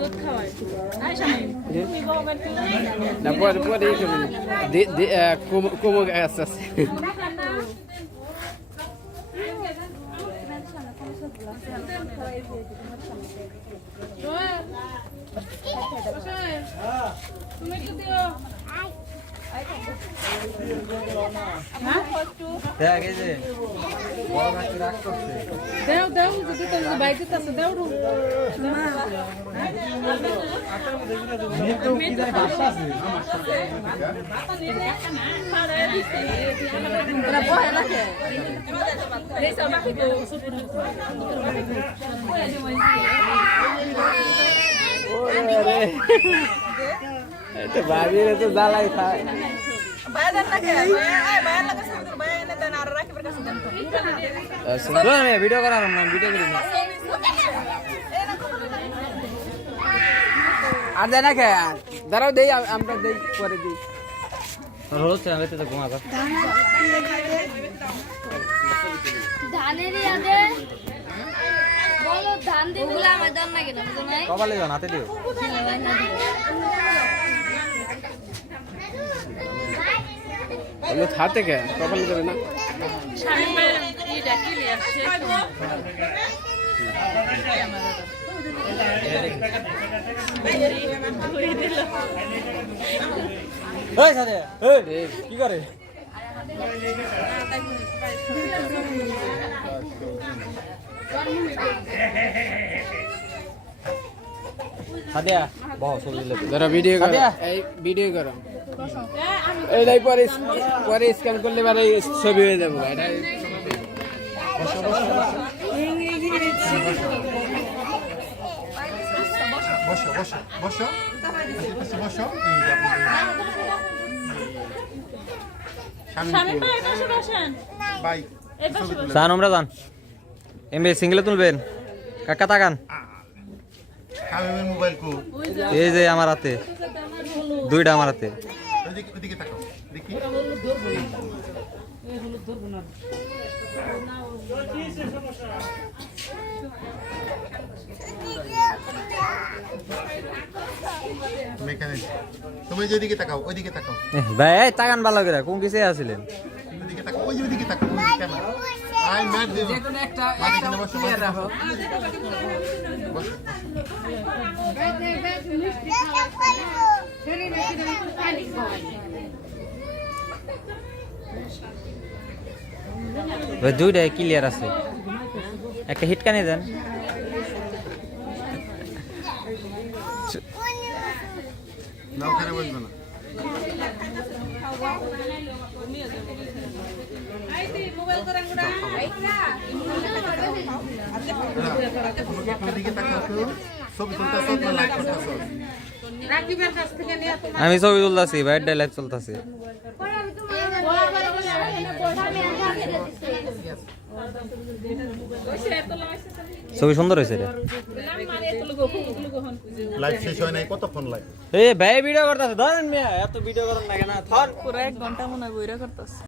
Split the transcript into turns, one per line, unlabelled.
দুধ খাওয়াই আয় শামিম তুমি বাবা
না পরে পরে ই করবেন দে দে কম কম আস্তে আস্তে
তুমি একটু দিও দেও দেও যদি তো বাইকে আছে। দেও রু
এটা ভাবির তো জ্বালাই খায়।
ভিডিও করার না ভিডিও করি না
আর দেয় না খেয়ে দাঁড়াও দেই আম- আমরা দেই পরে দিই।
হলো চ্যানেলে তো ঘুমা কর
ধানের ইয়াদে বলো ধান দিগুলো আমার দাম না কেন বুঝো নাই?
কপালে যাও হাতে দিও।
ওগুলো হাতে কে? কপাল করে না?
কি করে? সাদিয়া বহু দিলে
ধরো ভিডিও করো। এই ভিডিও করো। এই তাই পরে পরে স্ক্যান করলে পরে ছবি হয়ে যাব এটা
বসো বসো বসো বসো এই যে আপনাদের
শামিম ভাই পাশে বসেন।
বাই।
এই পাশে বসেন।
সান আমরা যান। এমবি সিঙ্গেলে তুলবেন। কাকা তাকান।
কামিমের মোবাইল কো?
এই যে আমার হাতে। দুইটা আমার হাতে।
ওইদিকে ওইদিকে তাকাও। দেখি। তুমি যেদিকে তাকাও ওইদিকে তাকাও।
ভাই এই তাকান ভালো করে কোন কিসে আসছিলেন
ওইদিকে তাকাও ওই ওইদিকে তাকাও
একটা একটা রাখো।
দুইটাই ক্লিয়ার আছে। একটা হিট কানে দেন।
না ওখানে বসবে না।
আমি ছবি তুলতাছি ভাইয়ের লাইভ চলতেছে। ছবি সুন্দর হয়েছে রে।
লাইভ শেষ হয় নাই কতক্ষণ লাইভ
এ ভাই ভিডিও করতেছে। ধরেন মিয়া এত ভিডিও করেন না কেন? থর
পুরো এক ঘণ্টা মনে হয় বইরা করতেছে।